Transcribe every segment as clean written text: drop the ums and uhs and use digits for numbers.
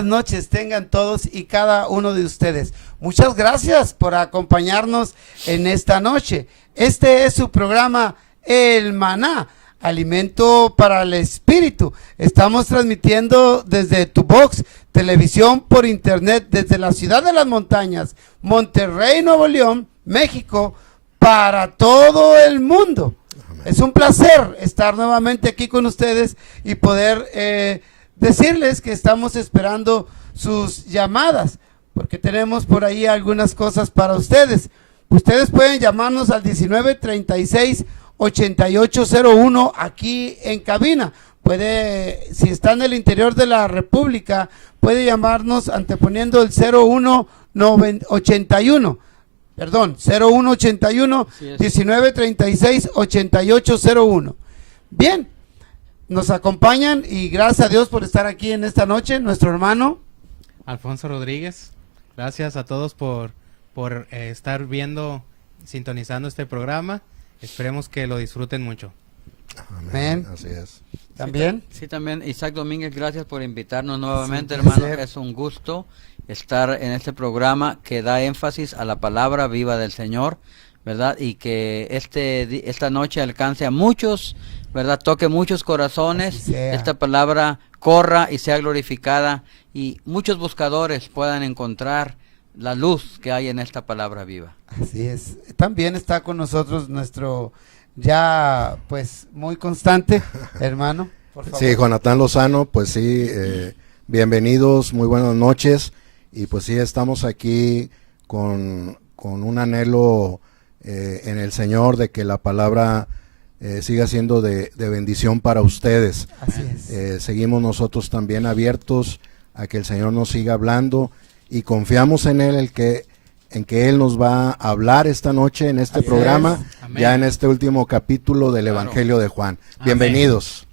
buenas noches tengan todos y cada uno de ustedes. Muchas gracias por acompañarnos en esta noche. Este es su programa El Maná, alimento para el espíritu. Estamos transmitiendo desde Tu Box, televisión por internet, desde la ciudad de las montañas, Monterrey, Nuevo León, México, para todo el mundo. Amén. Es un placer estar nuevamente aquí con ustedes y poder decirles que estamos esperando sus llamadas, porque tenemos por ahí algunas cosas para ustedes. Ustedes pueden llamarnos al 1936-8801 aquí en cabina. Puede, si está en el interior de la República, puede llamarnos anteponiendo el 0181. Perdón, 0181 1936 8801. Bien, nos acompañan y gracias a Dios por estar aquí en esta noche, nuestro hermano Alfonso Rodríguez. Gracias a todos por estar viendo, sintonizando este programa. Esperemos que lo disfruten mucho. Amén. Así es. ¿También? Sí, también Isaac Domínguez, gracias por invitarnos nuevamente, sí, hermano. Es un gusto estar en este programa que da énfasis a la palabra viva del Señor, ¿verdad? Y que esta noche alcance a muchos, ¿verdad? Toque muchos corazones, esta palabra corra y sea glorificada y muchos buscadores puedan encontrar la luz que hay en esta palabra viva. Así es. También está con nosotros nuestro ya pues muy constante hermano, por favor. Sí, Jonathan Lozano, pues sí, bienvenidos, muy buenas noches, y pues sí, estamos aquí con un anhelo en el Señor de que la palabra siga siendo de bendición para ustedes. Así es. Seguimos nosotros también abiertos a que el Señor nos siga hablando y confiamos en Él, en que Él nos va a hablar esta noche en este programa, ya en este último capítulo del Evangelio de Juan. Bienvenidos.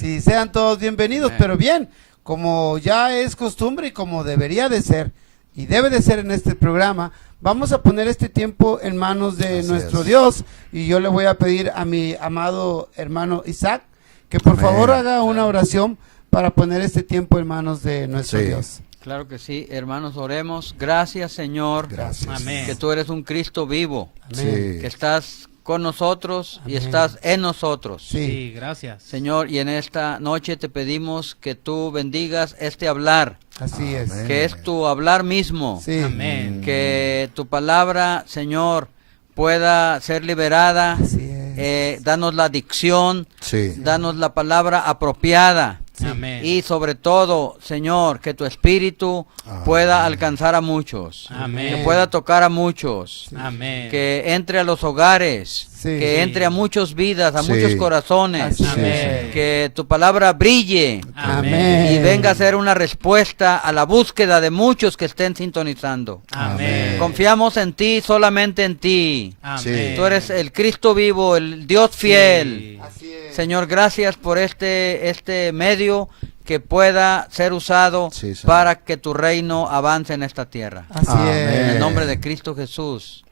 Sí, sean todos bienvenidos. Amén. Pero bien, como ya es costumbre y como debería de ser, y debe de ser en este programa, vamos a poner este tiempo en manos de nuestro Dios, y yo le voy a pedir a mi amado hermano Isaac, que por favor haga una oración para poner este tiempo en manos de nuestro Dios. Claro que sí, hermanos, oremos. Gracias, Señor. Gracias. Amén. Que tú eres un Cristo vivo. Amén. Que estás con nosotros. Amén. Y estás en nosotros. Sí, gracias. Señor, y en esta noche te pedimos que tú bendigas este hablar. Así es. Amén. Que es tu hablar mismo. Sí. Amén. Que tu palabra, Señor, pueda ser liberada. Así es. Danos la dicción. Sí. Danos la palabra apropiada. Sí. Amén. Y sobre todo, Señor, que tu espíritu pueda alcanzar a muchos. Amén. Que pueda tocar a muchos. Amén. Que entre a los hogares. Sí. Que entre a muchas vidas, a Sí. muchos corazones. Amén. Que tu palabra brille. Amén. Y venga a ser una respuesta a la búsqueda de muchos que estén sintonizando. Amén. Confiamos en ti, solamente en ti. Amén. Tú eres el Cristo vivo, el Dios fiel. Así es. Señor, gracias por este medio que pueda ser usado para que tu reino avance en esta tierra. Así es. En el nombre de Cristo Jesús,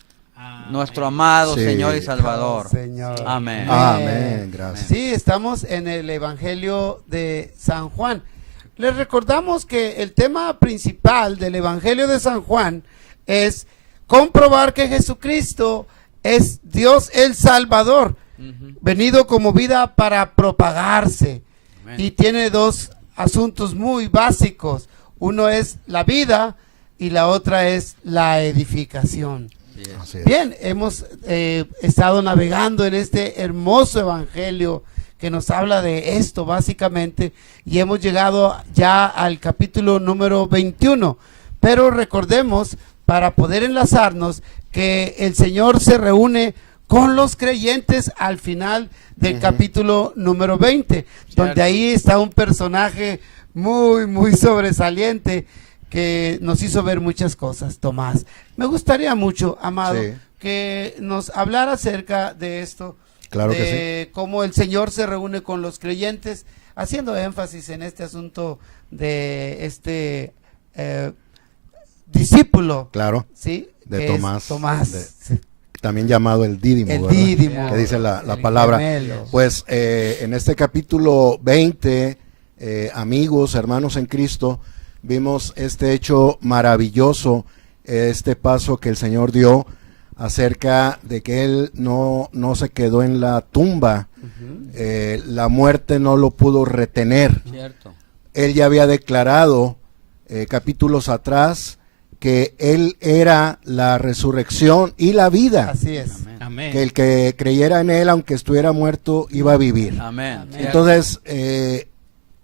nuestro amado Señor y Salvador. Señor. Amén. Amén. Gracias. Sí, estamos en el Evangelio de San Juan. Les recordamos que el tema principal del Evangelio de San Juan es comprobar que Jesucristo es Dios el Salvador, venido como vida para propagarse. Amén. Y tiene dos asuntos muy básicos. Uno es la vida y la otra es la edificación. Bien, hemos estado navegando en este hermoso evangelio que nos habla de esto básicamente, y hemos llegado ya al capítulo número 21. Pero recordemos, para poder enlazarnos, que el Señor se reúne con los creyentes al final del capítulo número 20, donde ahí está un personaje muy sobresaliente que nos hizo ver muchas cosas, Tomás. Me gustaría mucho, amado, que nos hablara acerca de esto, claro de que sí. cómo el Señor se reúne con los creyentes, haciendo énfasis en este asunto de este discípulo, claro, ¿sí? de Tomás. También llamado el Dídimo, el ¿verdad? Dídimo, que dice la palabra. Gemelo. Pues en este capítulo 20, amigos, hermanos en Cristo, vimos este hecho maravilloso, este paso que el Señor dio acerca de que Él no se quedó en la tumba, la muerte no lo pudo retener. Cierto. Él ya había declarado capítulos atrás que Él era la resurrección y la vida. Así es. Amén. Amén. Que el que creyera en Él, aunque estuviera muerto, iba a vivir. Amén. Cierto. Entonces,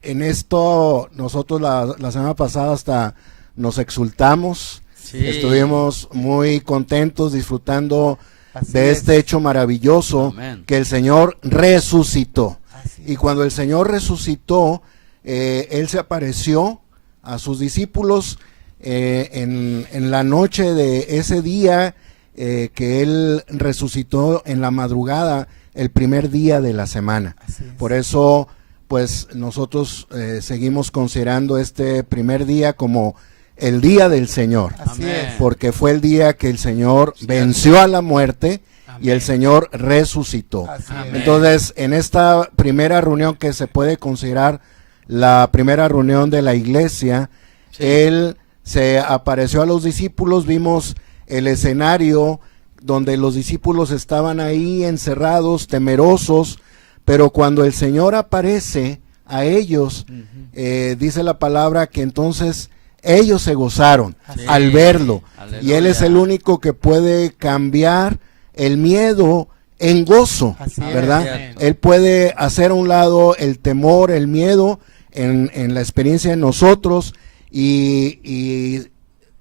en esto nosotros la semana pasada hasta nos exultamos, Sí. estuvimos muy contentos disfrutando Así de es. este hecho maravilloso, Amén. que el Señor resucitó. Así Y es. cuando el Señor resucitó, Él se apareció a sus discípulos en la noche de ese día que Él resucitó en la madrugada, el primer día de la semana. Así es. Por eso, pues nosotros seguimos considerando este primer día como el día del Señor, Así Amén. es. porque fue el día que el Señor Cierto. venció a la muerte y el Amén. Señor resucitó. Así Amén. es. Entonces, en esta primera reunión que se puede considerar la primera reunión de la iglesia, Sí. Él se apareció a los discípulos, vimos el escenario donde los discípulos estaban ahí encerrados, temerosos, pero cuando el Señor aparece a ellos, dice la palabra que entonces ellos se gozaron Sí. al verlo. Aleluya. Y Él es el único que puede cambiar el miedo en gozo, Así es. ¿verdad? Cierto. Él puede hacer a un lado el temor, el miedo en la experiencia de nosotros y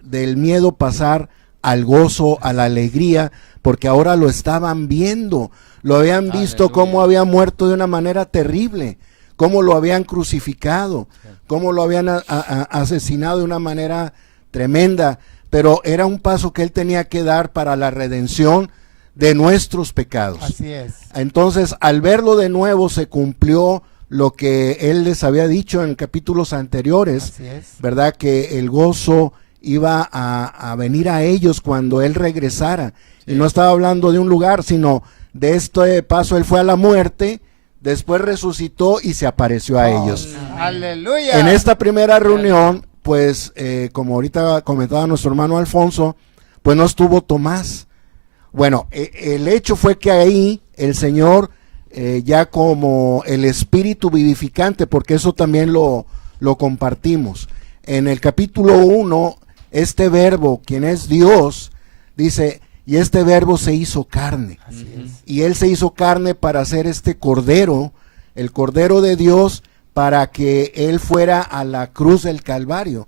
del miedo pasar al gozo, a la alegría, porque ahora lo estaban viendo, lo habían visto Aleluya. cómo había muerto de una manera terrible, cómo lo habían crucificado, cómo lo habían asesinado de una manera tremenda, pero era un paso que Él tenía que dar para la redención de nuestros pecados. Así es. Entonces, al verlo de nuevo, se cumplió lo que Él les había dicho en capítulos anteriores, Así es. ¿verdad? Que el gozo iba a venir a ellos cuando Él regresara. Y no estaba hablando de un lugar, sino de este paso. Él fue a la muerte, después resucitó y se apareció a ellos. Aleluya. En esta primera reunión, pues, como ahorita comentaba nuestro hermano Alfonso, pues no estuvo Tomás. Bueno, el hecho fue que ahí el Señor, ya como el Espíritu vivificante, porque eso también lo compartimos. En el capítulo 1, este verbo, quien es Dios, dice, y este verbo se hizo carne. Así es. Y Él se hizo carne para hacer este cordero, el cordero de Dios, para que Él fuera a la cruz del Calvario.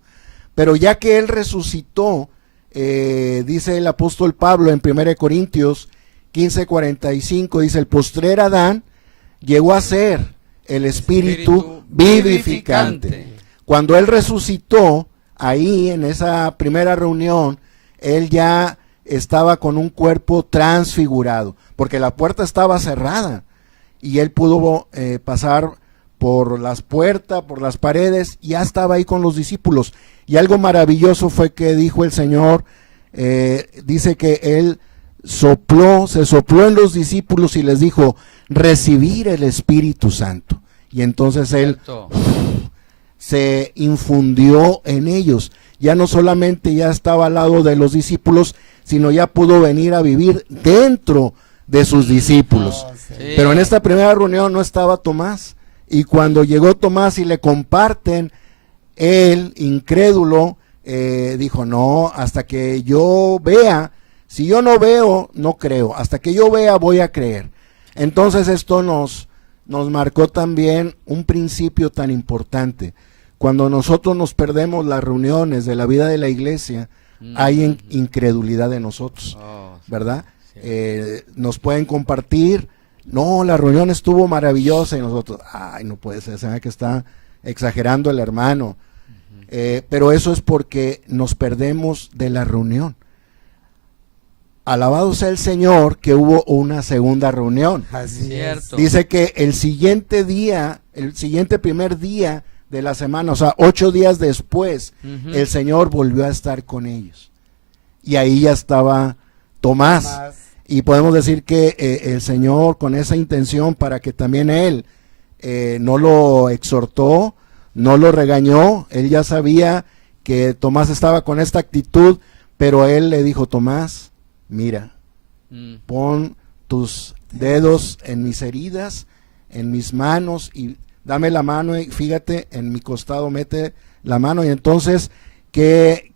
Pero ya que Él resucitó, dice el apóstol Pablo en 1 Corintios 15:45, dice, el postrer Adán llegó a ser el espíritu vivificante. Cuando Él resucitó, ahí en esa primera reunión, Él ya estaba con un cuerpo transfigurado, porque la puerta estaba cerrada y Él pudo pasar por las puertas, por las paredes, y ya estaba ahí con los discípulos. Y algo maravilloso fue que dijo el Señor, dice que Él se sopló en los discípulos y les dijo, recibir el Espíritu Santo. Y entonces Él Cierto. se infundió en ellos. Ya no solamente ya estaba al lado de los discípulos, sino ya pudo venir a vivir dentro de sus discípulos. Oh, sí. Sí. Pero en esta primera reunión no estaba Tomás. Y cuando llegó Tomás y le comparten, él, incrédulo, dijo, no, hasta que yo vea, si yo no veo, no creo, hasta que yo vea voy a creer. Entonces esto nos marcó también un principio tan importante. Cuando nosotros nos perdemos las reuniones de la vida de la iglesia, hay incredulidad de nosotros, Oh, sí. ¿verdad? Sí. Nos pueden compartir, no, la reunión estuvo maravillosa, y nosotros, ay, no puede ser, se ve que está exagerando el hermano. Pero eso es porque nos perdemos de la reunión. Alabado sea el Señor que hubo una segunda reunión. Así es. Cierto. Dice que el siguiente primer día de la semana, o sea, 8 días después, Ujú. el Señor volvió a estar con ellos. Y ahí ya estaba Tomás. Más. Y podemos decir que el Señor, con esa intención para que también Él no lo exhortó, no lo regañó, Él ya sabía que Tomás estaba con esta actitud, pero él le dijo, Tomás, mira, pon tus dedos en mis heridas, en mis manos, y dame la mano y fíjate, en mi costado mete la mano. Y entonces, ¿qué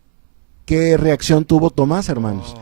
reacción tuvo Tomás, hermanos?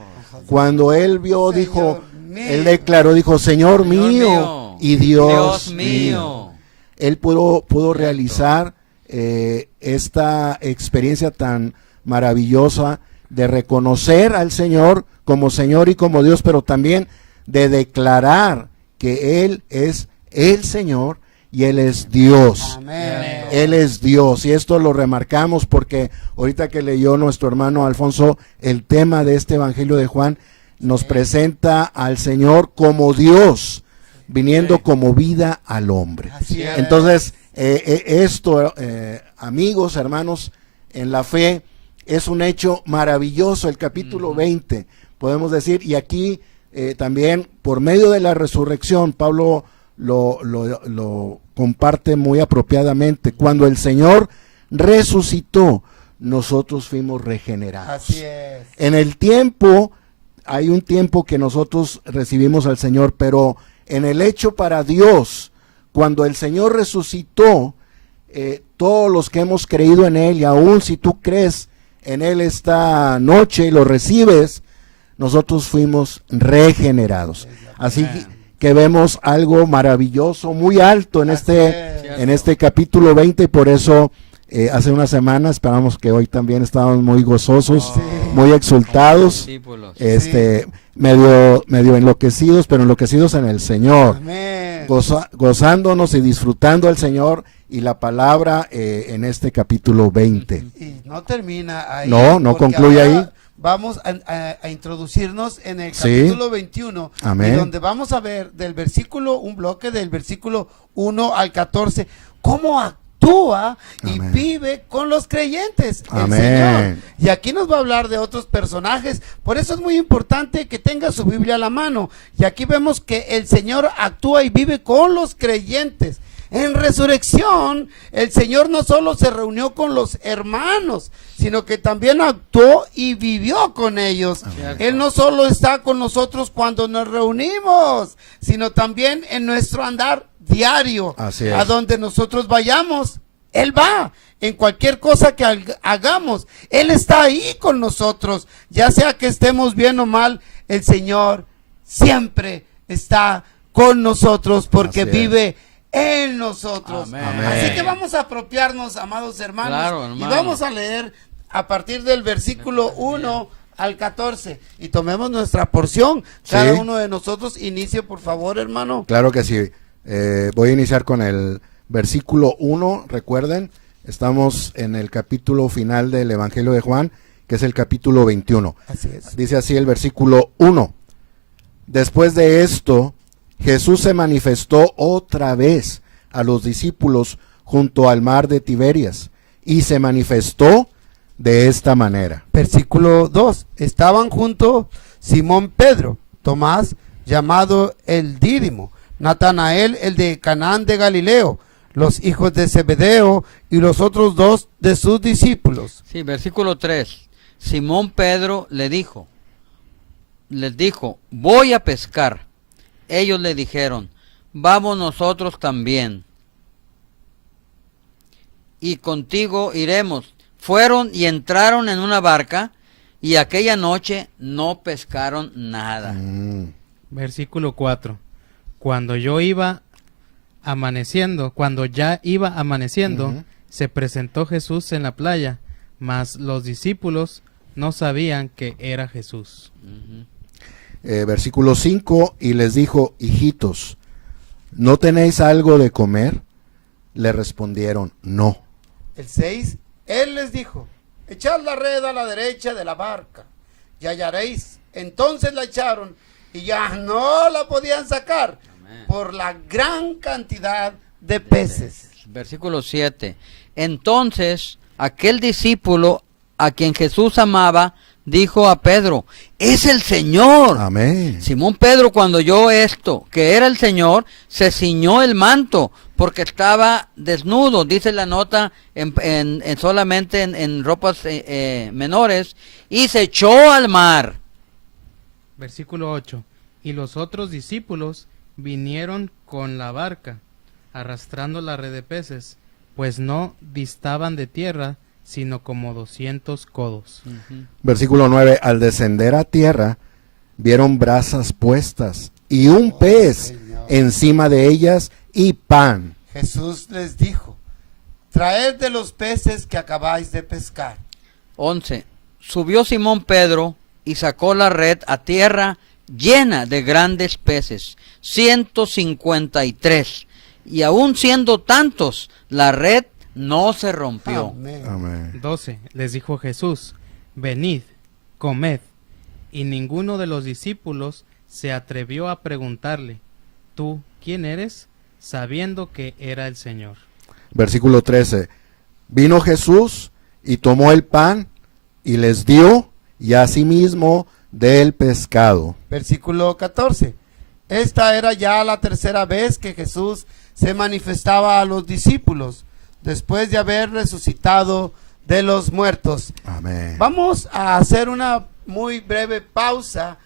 Cuando él vio, Señor dijo, mío. él declaró, dijo, Señor mío y Dios mío. mío. Él pudo realizar esta experiencia tan maravillosa de reconocer al Señor como Señor y como Dios, pero también de declarar que Él es el Señor y Él es Dios. Amén. Él es Dios, y esto lo remarcamos porque ahorita que leyó nuestro hermano Alfonso el tema de este Evangelio de Juan, nos presenta al Señor como Dios, viniendo como vida al hombre. Así es. Entonces, esto, amigos, hermanos, en la fe, es un hecho maravilloso, el capítulo 20, podemos decir, y aquí también, por medio de la resurrección, Pablo lo comparte muy apropiadamente. Cuando el Señor resucitó, nosotros fuimos regenerados. Así es. En el tiempo, hay un tiempo que nosotros recibimos al Señor, pero en el hecho para Dios, cuando el Señor resucitó, todos los que hemos creído en Él, y aún si tú crees en Él esta noche y lo recibes, nosotros fuimos regenerados. Así que vemos algo maravilloso, muy alto en este capítulo 20, y por eso hace una semana esperamos que hoy también estábamos muy gozosos, muy exultados, Discípulos. medio enloquecidos, pero enloquecidos en el Señor, Amén. gozándonos y disfrutando al Señor y la palabra en este capítulo 20. Y no termina ahí. No porque concluye ahora ahí. Vamos a introducirnos en el Sí. capítulo 21, Amén. y donde vamos a ver un bloque del versículo 1 al 14, cómo actúa y Amén. vive con los creyentes el Amén. Señor. Y aquí nos va a hablar de otros personajes, por eso es muy importante que tenga su Biblia a la mano. Y aquí vemos que el Señor actúa y vive con los creyentes. En resurrección, el Señor no solo se reunió con los hermanos, sino que también actuó y vivió con ellos. Él no solo está con nosotros cuando nos reunimos, sino también en nuestro andar diario. Así es. A donde nosotros vayamos, Él va. En cualquier cosa que hagamos, Él está ahí con nosotros. Ya sea que estemos bien o mal, el Señor siempre está con nosotros porque Así es. vive en nosotros. Amén. Así que vamos a apropiarnos, amados hermanos, Claro, y hermano. vamos a leer a partir del versículo 1 al 14 y tomemos nuestra porción. Cada Sí. uno de nosotros inicie, por favor, hermano. Claro que sí. Voy a iniciar con el versículo 1. Recuerden, estamos en el capítulo final del Evangelio de Juan, que es el capítulo 21. Así es. Dice así el versículo 1. Después de esto, Jesús se manifestó otra vez a los discípulos junto al mar de Tiberias, y se manifestó de esta manera. Versículo 2. Estaban juntos Simón Pedro, Tomás, llamado el Dídimo, Natanael, el de Canaán de Galileo, los hijos de Zebedeo y los otros dos de sus discípulos. Sí, versículo 3. Simón Pedro les dijo, voy a pescar. Ellos le dijeron, vamos nosotros también. Y contigo iremos. Fueron y entraron en una barca, y aquella noche no pescaron nada. Versículo 4. Cuando ya iba amaneciendo, Ujú. se presentó Jesús en la playa, mas los discípulos no sabían que era Jesús. Versículo 5, y les dijo, hijitos, ¿no tenéis algo de comer? Le respondieron, no. El 6. Él les dijo, echad la red a la derecha de la barca y hallaréis. Entonces la echaron y ya no la podían sacar por la gran cantidad de peces. Versículo 7. Entonces aquel discípulo a quien Jesús amaba dijo a Pedro, es el Señor. Amén. Simón Pedro, cuando oyó esto, que era el Señor, se ciñó el manto, porque estaba desnudo, dice la nota, solamente en ropas menores, y se echó al mar. Versículo 8. Y los otros discípulos vinieron con la barca, arrastrando la red de peces, pues no distaban de tierra, sino como 200 codos. Versículo 9. Al descender a tierra, vieron brasas puestas y un pez Señor. encima de ellas y pan. Jesús les dijo, traed de los peces que acabáis de pescar. 11. Subió Simón Pedro y sacó la red a tierra llena de grandes peces, 153. Y aun siendo tantos, la red no se rompió. Amén. Amén. 12. Les dijo Jesús, venid, comed. Y ninguno de los discípulos se atrevió a preguntarle, ¿tú quién eres? Sabiendo que era el Señor. Versículo 13. Vino Jesús y tomó el pan y les dio, y asimismo del pescado. Versículo 14. Esta era ya la tercera vez que Jesús se manifestaba a los discípulos, después de haber resucitado de los muertos. Amén. Vamos a hacer una muy breve pausa.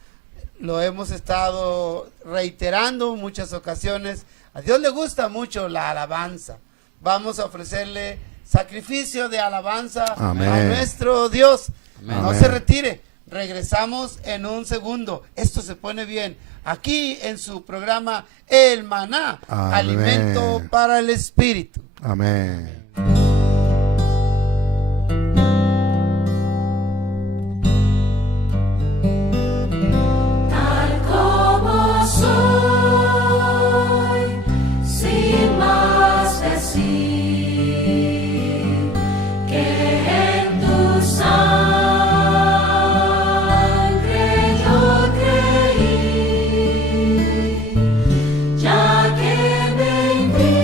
Lo hemos estado reiterando en muchas ocasiones. A Dios le gusta mucho la alabanza. Vamos a ofrecerle sacrificio de alabanza Amén. a nuestro Dios. Amén. No se retire. Regresamos en un segundo. Esto se pone bien. Aquí en su programa El Maná, Amén. alimento para el espíritu. Amén. Tal como soy, sin más decir, que en tu sangre yo creí, ya que me invitas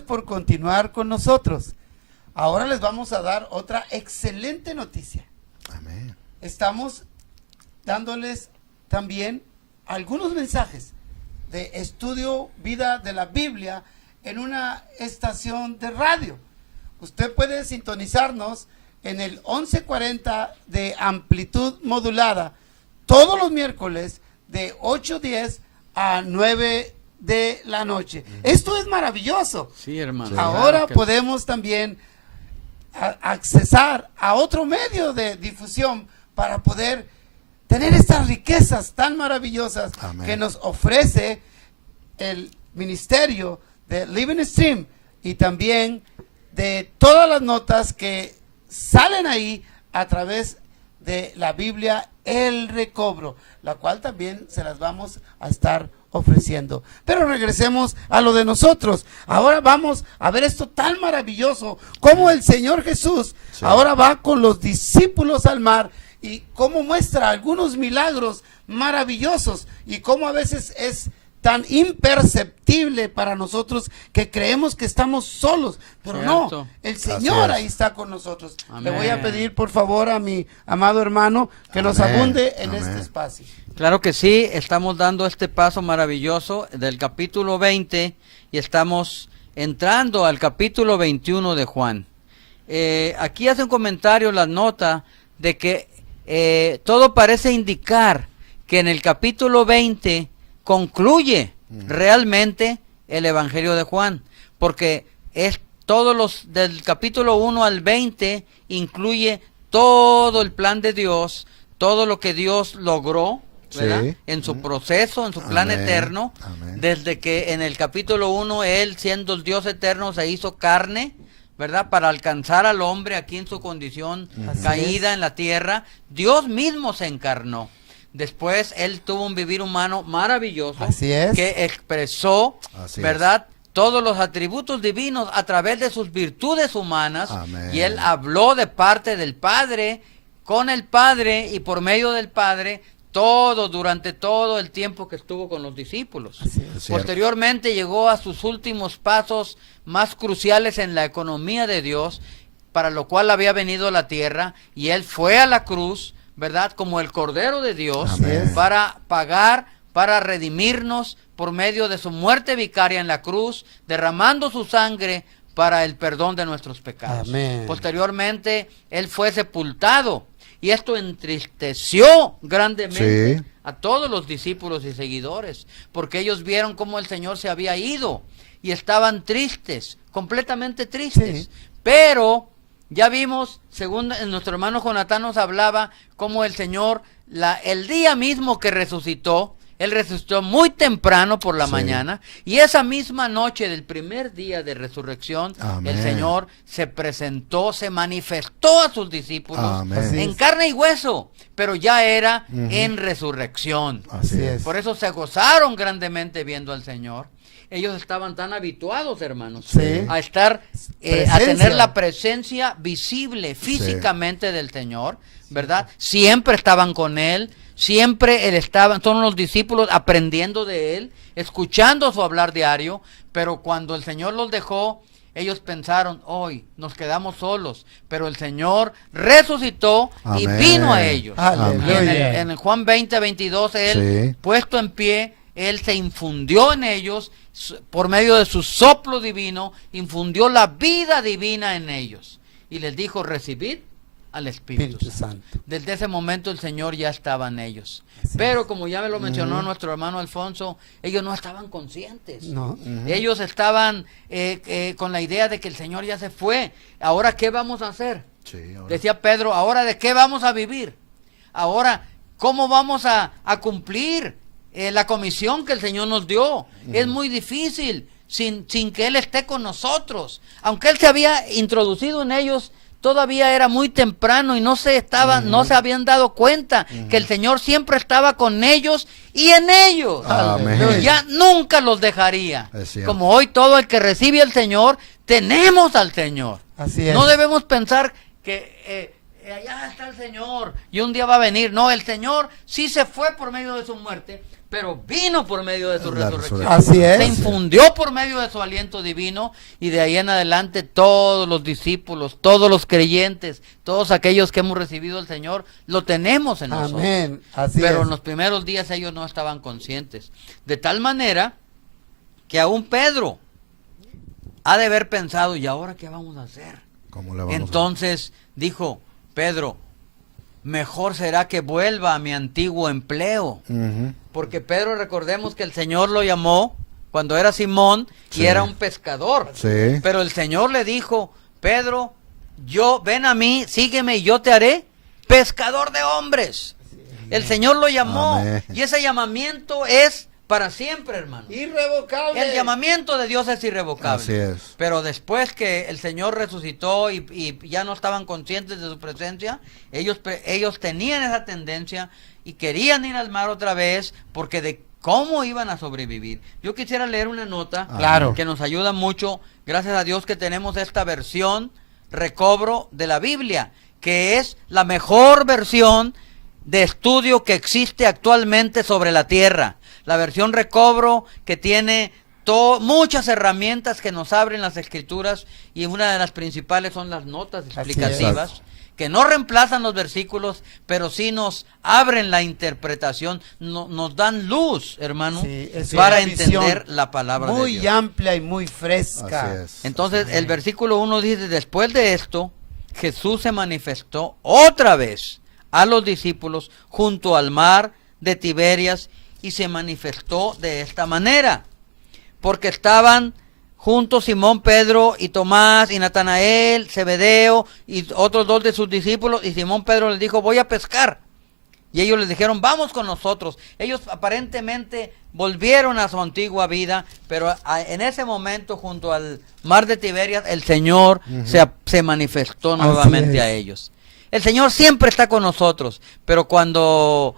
gracias por continuar con nosotros. Ahora les vamos a dar otra excelente noticia. Amén. Estamos dándoles también algunos mensajes de estudio vida de la Biblia en una estación de radio. Usted puede sintonizarnos en el 1140 de amplitud modulada todos los miércoles de 8:10 a 9 de la noche. Esto es maravilloso. Sí, hermano. Ahora Claro que- podemos también accesar a otro medio de difusión para poder tener estas riquezas tan maravillosas Amén. que nos ofrece el ministerio de Living Stream y también de todas las notas que salen ahí a través de la Biblia El Recobro, la cual también se las vamos a estar ofreciendo. Pero regresemos a lo de nosotros. Ahora vamos a ver esto tan maravilloso, como el Señor Jesús Sí. ahora va con los discípulos al mar y cómo muestra algunos milagros maravillosos y cómo a veces es tan imperceptible para nosotros que creemos que estamos solos, pero Cierto. no, el Así Señor es. ahí está con nosotros. Le Amén. voy a pedir por favor a mi amado hermano que nos Amén. abunde en Amén. este espacio. Claro que sí, estamos dando este paso maravilloso del capítulo 20 y estamos entrando al capítulo 21 de Juan. Aquí hace un comentario la nota de que todo parece indicar que en el capítulo 20 concluye realmente el Evangelio de Juan, porque es todos los del capítulo 1 al 20 incluye todo el plan de Dios, todo lo que Dios logró, ¿verdad? Sí. En su proceso, en su plan Amén. eterno, Amén. desde que en el capítulo 1 él, siendo el Dios eterno, se hizo carne, ¿verdad? Para alcanzar al hombre aquí en su condición Así caída es. en la tierra. Dios mismo se encarnó. Después él tuvo un vivir humano maravilloso Así es. que expresó, Así ¿verdad? Todos los atributos divinos a través de sus virtudes humanas. Amén. Y él habló de parte del Padre, con el Padre y por medio del Padre, durante todo el tiempo que estuvo con los discípulos. Así es. Es cierto. Posteriormente llegó a sus últimos pasos más cruciales en la economía de Dios, para lo cual había venido a la tierra, y él fue a la cruz, ¿verdad? Como el Cordero de Dios, Amén. para pagar, para redimirnos por medio de su muerte vicaria en la cruz, derramando su sangre para el perdón de nuestros pecados. Amén. Posteriormente, él fue sepultado, y esto entristeció grandemente Sí. a todos los discípulos y seguidores, porque ellos vieron cómo el Señor se había ido y estaban tristes, completamente tristes. Sí. Pero ya vimos, según nuestro hermano Jonatán nos hablaba, cómo el Señor, el día mismo que resucitó, él resucitó muy temprano por la Sí. mañana, y esa misma noche del primer día de resurrección, Amén. el Señor se presentó, se manifestó a sus discípulos Amén. Así en es. carne y hueso, pero ya era Ujú. en resurrección. Así es. Por eso se gozaron grandemente viendo al Señor. Ellos estaban tan habituados, hermanos, Sí. a estar, a Presencia. tener la presencia visible físicamente del Señor, ¿verdad? Siempre estaban con Él, siempre Él estaba, son los discípulos aprendiendo de Él, escuchando su hablar diario, pero cuando el Señor los dejó, ellos pensaron, hoy nos quedamos solos, pero el Señor resucitó y Amén. vino a ellos. Aleluya. Y en el Juan 20:22, Él, Sí. puesto en pie, Él se infundió en ellos, por medio de su soplo divino, infundió la vida divina en ellos. Y les dijo, recibid al Espíritu Espíritu Santo. Santo. Desde ese momento el Señor ya estaba en ellos. Así Pero es. como ya me lo mencionó nuestro hermano Alfonso, ellos no estaban conscientes. No. Ellos estaban con la idea de que el Señor ya se fue. Ahora, ¿qué vamos a hacer? Sí, ahora- Decía Pedro, ¿ahora de qué vamos a vivir? Ahora, ¿cómo vamos a cumplir la comisión que el Señor nos dio? Es muy difícil sin que Él esté con nosotros. Aunque Él se había introducido en ellos, todavía era muy temprano y no se habían dado cuenta que el Señor siempre estaba con ellos y en ellos. Amén. Pero ya nunca los dejaría. Es cierto. Como hoy todo el que recibe al Señor, tenemos al Señor. Así es. No debemos pensar que allá está el Señor y un día va a venir. No, el Señor sí se fue por medio de su muerte, pero vino por medio de su La resurrección. Así Se es. infundió por medio de su aliento divino, y de ahí en adelante todos los discípulos, todos los creyentes, todos aquellos que hemos recibido al Señor, lo tenemos en nosotros. Amén. Así Pero es. en los primeros días ellos no estaban conscientes. De tal manera que aún Pedro ha de haber pensado, ¿y ahora qué vamos a hacer? ¿Cómo le vamos a- Entonces dijo Pedro, mejor será que vuelva a mi antiguo empleo. Ujú. Porque Pedro, recordemos que el Señor lo llamó cuando era Simón y Sí. era un pescador. Sí. Pero el Señor le dijo, Pedro, ven a mí, sígueme y yo te haré pescador de hombres. El Señor lo llamó, Amén. y ese llamamiento es para siempre, hermano. Irrevocable. El llamamiento de Dios es irrevocable. Así es. Pero después que el Señor resucitó y ya no estaban conscientes de su presencia, ellos tenían esa tendencia y querían ir al mar otra vez porque de cómo iban a sobrevivir. Yo quisiera leer una nota Claro. que nos ayuda mucho. Gracias a Dios que tenemos esta versión recobro de la Biblia, que es la mejor versión de estudio que existe actualmente sobre la tierra. La versión recobro, que tiene muchas herramientas que nos abren las escrituras, y una de las principales son las notas explicativas, que no reemplazan los versículos, pero sí nos abren la interpretación, nos dan luz, hermano, Sí, es para una visión entender la palabra de muy Dios. amplia y muy fresca. Así es. Entonces el versículo 1 dice, después de esto, Jesús se manifestó otra vez a los discípulos junto al mar de Tiberias, y se manifestó de esta manera, porque estaban juntos Simón Pedro y Tomás y Natanael, Zebedeo y otros dos de sus discípulos, y Simón Pedro les dijo, voy a pescar. Y ellos les dijeron, vamos con nosotros. Ellos aparentemente volvieron a su antigua vida, pero en ese momento, junto al mar de Tiberias, el Señor se manifestó nuevamente es. a ellos. El Señor siempre está con nosotros, pero cuando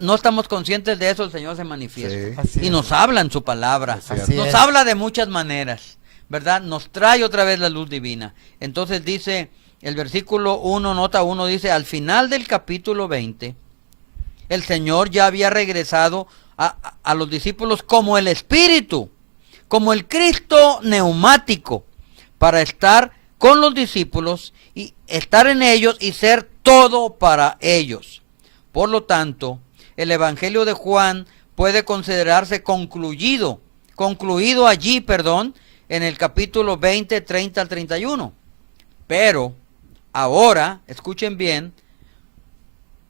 no estamos conscientes de eso, el Señor se manifiesta. Sí. Así Y es. nos habla en su palabra. Así Nos es. habla de muchas maneras, ¿verdad? Nos trae otra vez la luz divina. Entonces dice, el versículo 1, nota 1, dice, al final del capítulo 20, el Señor ya había regresado a los discípulos como el Espíritu, como el Cristo neumático, para estar con los discípulos y estar en ellos y ser todo para ellos. Por lo tanto, el Evangelio de Juan puede considerarse concluido allí, en el capítulo 20, 30 al 31. Pero ahora, escuchen bien,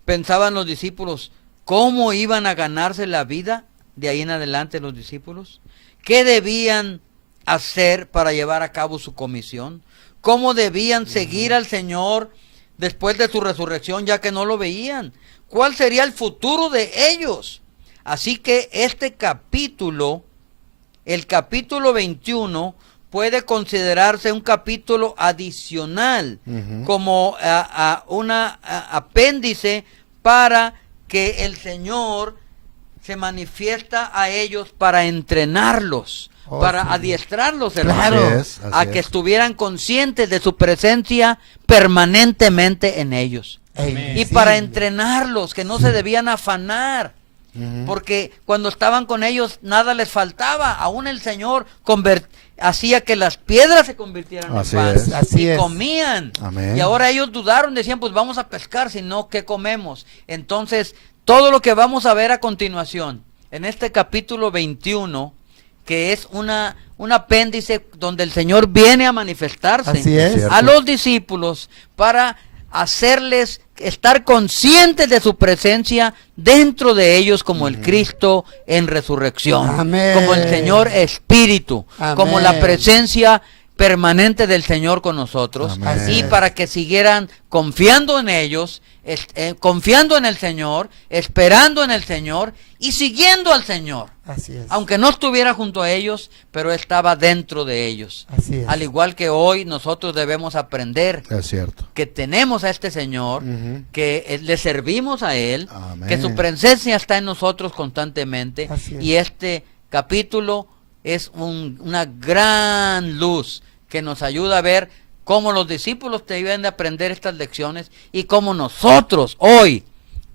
pensaban los discípulos, ¿cómo iban a ganarse la vida de ahí en adelante los discípulos? ¿Qué debían hacer para llevar a cabo su comisión? ¿Cómo debían seguir al Señor después de su resurrección, ya que no lo veían? ¿Cuál sería el futuro de ellos? Así que este capítulo, el capítulo 21, puede considerarse un capítulo adicional, como una apéndice para que el Señor se manifiesta a ellos para entrenarlos, para sí. adiestrarlos, Claro. hermanos, Así a es. que estuvieran conscientes de su presencia permanentemente en ellos. Ey, Y sí. para entrenarlos, que no se debían afanar, porque cuando estaban con ellos nada les faltaba. Aún el Señor hacía que las piedras se convirtieran en Así pan, es. Así y es. comían. Amén. Y ahora ellos dudaron, decían, pues vamos a pescar, si no, ¿qué comemos? Entonces, todo lo que vamos a ver a continuación, en este capítulo 21, que es un apéndice donde el Señor viene a manifestarse Así es. Cierto. a los discípulos para hacerles estar conscientes de su presencia dentro de ellos, como el Cristo en resurrección, Amén. como el Señor Espíritu, Amén. como la presencia permanente del Señor con nosotros, Amén. Así y es. para que siguieran confiando en ellos, confiando en el Señor, esperando en el Señor y siguiendo al Señor. Así es. Aunque no estuviera junto a ellos, pero estaba dentro de ellos. Así es. Al igual que hoy nosotros debemos aprender Es cierto. que tenemos a este Señor, que le servimos a Él, Amén. que su presencia está en nosotros constantemente. Así es. Y este capítulo es una gran luz que nos ayuda a ver cómo los discípulos deben de aprender estas lecciones y cómo nosotros hoy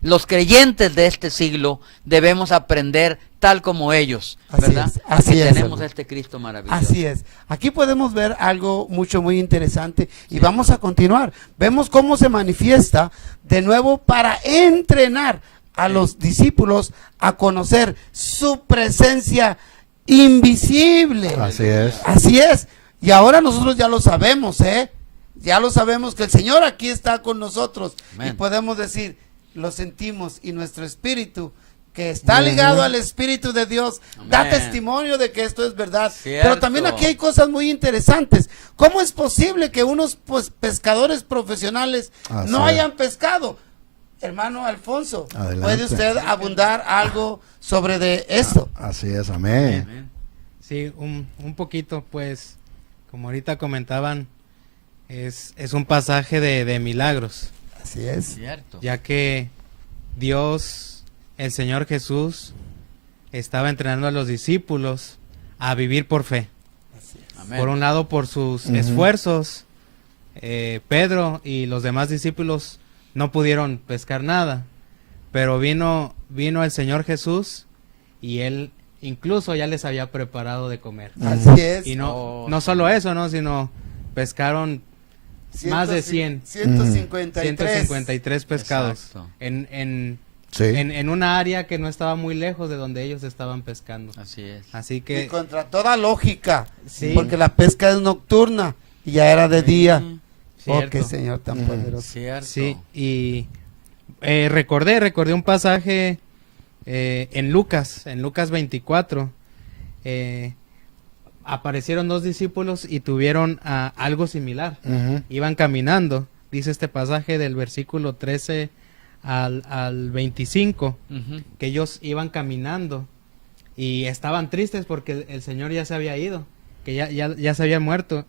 los creyentes de este siglo debemos aprender tal como ellos, Así ¿verdad? es, así Porque es, tenemos hermano. este Cristo maravilloso. Así es. Aquí podemos ver algo muy interesante y vamos a continuar. Vemos cómo se manifiesta de nuevo para entrenar a los discípulos a conocer su presencia invisible. Así es. Así es. Y ahora nosotros ya lo sabemos, ¿eh? Ya lo sabemos que el Señor aquí está con nosotros. Amén. Y podemos decir, lo sentimos y nuestro espíritu, que está ligado al Espíritu de Dios, da Amén. testimonio de que esto es verdad. Cierto. Pero también aquí hay cosas muy interesantes. ¿Cómo es posible que unos pescadores profesionales Así no es. hayan pescado? Hermano Alfonso, Adelante. ¿puede usted abundar algo sobre de esto? Así es, amén. Amén. Sí, un poquito, pues, como ahorita comentaban, es un pasaje de milagros, Así es. Cierto. ya que Dios, el Señor Jesús, estaba entrenando a los discípulos a vivir por fe. Amén. Por un lado, por sus Ujú. esfuerzos, Pedro y los demás discípulos no pudieron pescar nada, pero vino el Señor Jesús y Él incluso ya les había preparado de comer. Así es. Y Oh, no solo eso, ¿no? Sino pescaron más de 100. 153. 153 pescados Exacto. Sí. en una área que no estaba muy lejos de donde ellos estaban pescando. Así es. Así Y que contra toda lógica, Sí. porque la pesca es nocturna y ya era de día. Oh, cierto. qué Señor tan poderoso. Cierto. Sí, y recordé un pasaje en Lucas 24. Aparecieron dos discípulos y tuvieron algo similar. Ujú. Iban caminando, dice este pasaje del versículo 13 al 25, Ujú. que ellos iban caminando y estaban tristes porque el Señor ya se había ido, que ya se había muerto.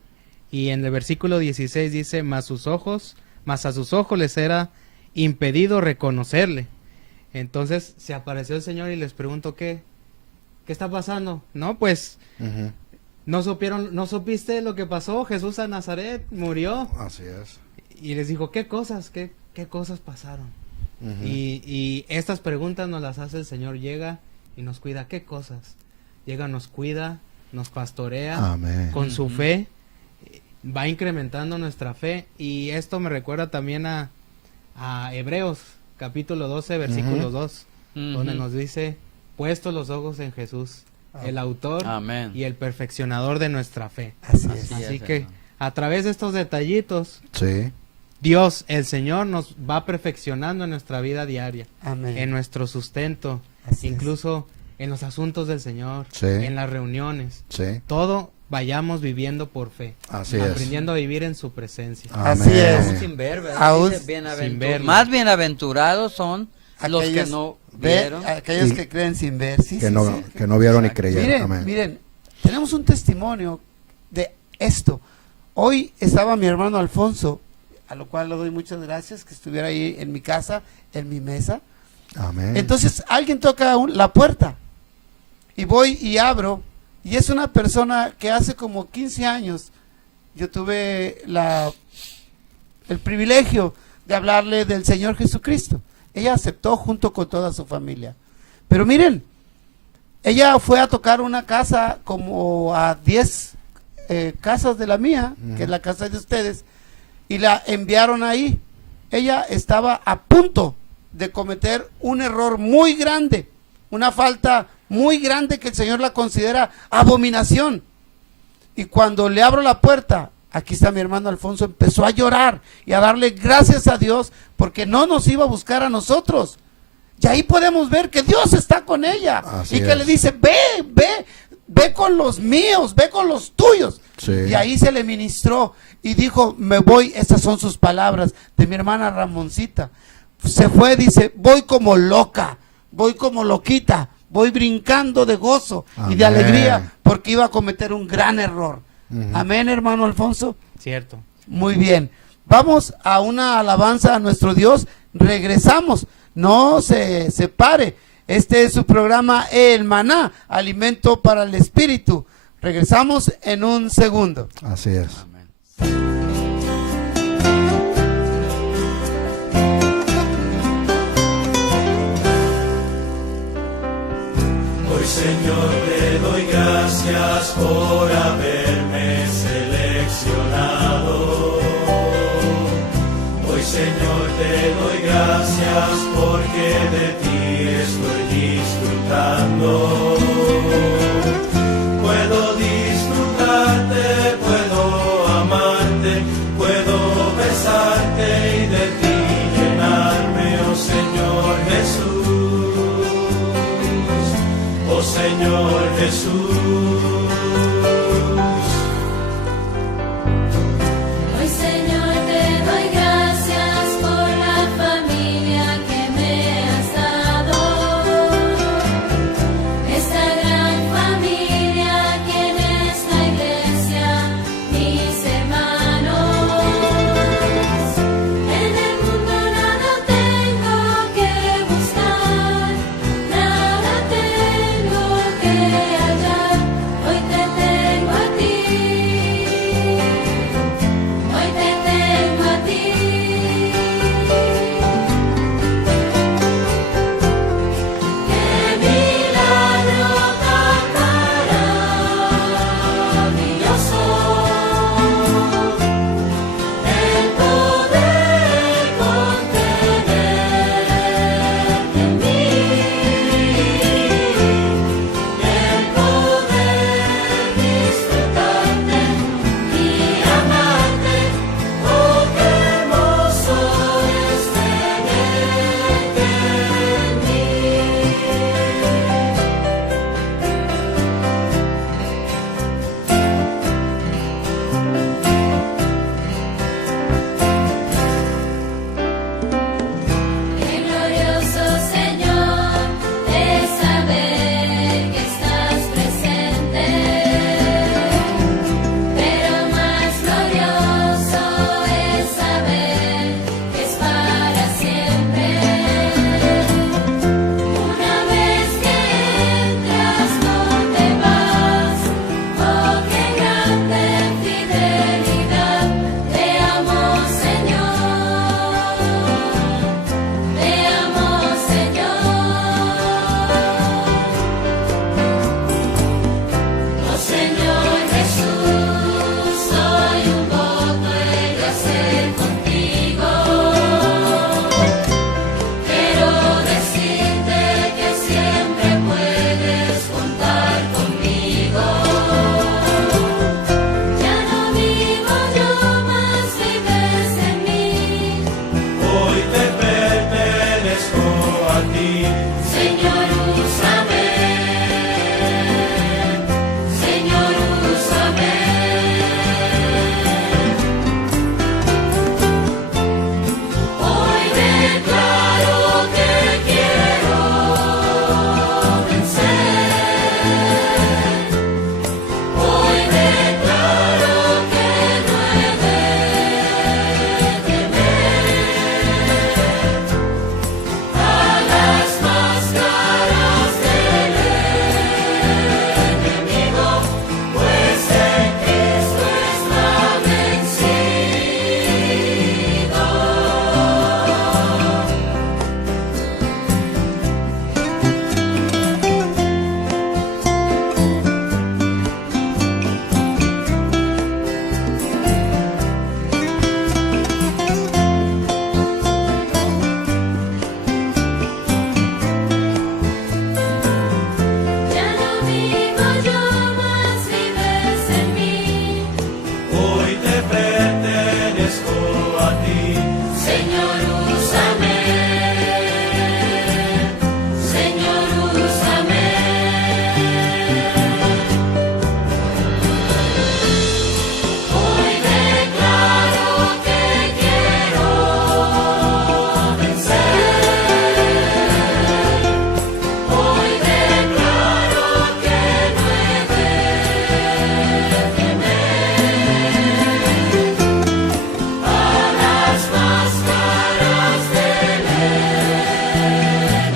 Y en el versículo 16 dice, mas a sus ojos les era impedido reconocerle. Entonces se apareció el Señor y les preguntó, ¿qué está pasando? No, pues, Ujú. no supiste lo que pasó, Jesús a Nazaret murió. Así es. Y les dijo, ¿qué cosas? ¿Qué cosas pasaron? Ujú. Y estas preguntas nos las hace el Señor, llega y nos cuida. ¿Qué cosas? Llega, nos cuida, nos pastorea Amén. con su Ujú. fe, va incrementando nuestra fe. Y esto me recuerda también a Hebreos capítulo 12 versículo Ujú. 2, Ujú. donde nos dice, puestos los ojos en Jesús, el autor Amén. y el perfeccionador de nuestra fe. Así es. Así es, que hermano. a través de estos detallitos, Sí. Dios, el Señor, nos va perfeccionando en nuestra vida diaria, Amén. en nuestro sustento, Así es. incluso en los asuntos del Señor, Sí. en las reuniones. Sí. Todo vayamos viviendo por fe, Así es. aprendiendo a vivir en su presencia. Así es. Aún sin ver, ¿verdad? Aún Dice, sin verlo. más bienaventurados son los que Aquellos no ve- vieron. aquellos Y que creen sin ver. Sí, Que sí, no, sí. que no vieron ni Exacto. creyeron. Miren, Amén. miren, tenemos un testimonio de esto. Hoy estaba mi hermano Alfonso, a lo cual le doy muchas gracias, que estuviera ahí en mi casa, en mi mesa. Amén. Entonces alguien toca la puerta y voy y abro, y es una persona que hace como 15 años yo tuve el privilegio de hablarle del Señor Jesucristo. Ella aceptó junto con toda su familia. Pero miren, ella fue a tocar una casa como a 10 casas de la mía, que es la casa de ustedes, y la enviaron ahí. Ella estaba a punto de cometer un error muy grande, una falta muy grande que el Señor la considera abominación. Y cuando le abro la puerta, aquí está mi hermano Alfonso, empezó a llorar y a darle gracias a Dios porque no nos iba a buscar a nosotros. Y ahí podemos ver que Dios está con ella. Así Y que es. le dice, ve con los míos, ve con los tuyos. Sí. Y ahí se le ministró y dijo, me voy, estas son sus palabras de mi hermana Ramoncita. Se fue, dice, voy como loca, voy como loquita, voy brincando de gozo y de Amén. alegría porque iba a cometer un gran error. Ujú. Amén, hermano Alfonso. Cierto. Muy bien. Vamos a una alabanza a nuestro Dios. Regresamos. No se separe. Este es su programa El Maná, alimento para el espíritu. Regresamos en un segundo. Así es. Amén. Señor, te doy gracias porque de ti estoy disfrutando. Puedo disfrutarte, puedo amarte, puedo besarte y de ti llenarme, oh Señor Jesús, oh Señor Jesús. Hoy, Señor, te doy gracias por la familia que me has dado, esta gran familia que en esta iglesia, mis hermanos. En el mundo nada tengo que buscar, nada tengo que hallar. Hoy te tengo a ti. Hoy te tengo a ti. Qué milagro tan maravilloso, el poder contenerte en mí, el poder disfrutarte y amarte. Oh, qué hermoso es tenerte en mí. Qué glorioso, Señor, es saber que estás presente, pero más glorioso es saber que es para siempre. Una vez que entras no te vas, oh, qué grande fidelidad. Te amo, Señor, te amo, Señor. Oh, Señor Jesús, soy un voto de hacer contigo. Quiero decirte que siempre puedes contar conmigo. Ya no vivo yo, más vives en mí. Hoy te pertenezco a ti. Señor, úsame. Señor, úsame. Hoy declaro que quiero vencer. Hoy declaro que no he de temer a las máscaras del enemigo, pues en Cristo está vencido. Ya no vivo yo, más vives en mí. Hoy te pertenezco a ti. Señor, úsame. Señor, úsame. Hoy declaro que quiero vencer. Hoy declaro que no he de temer a las máscaras del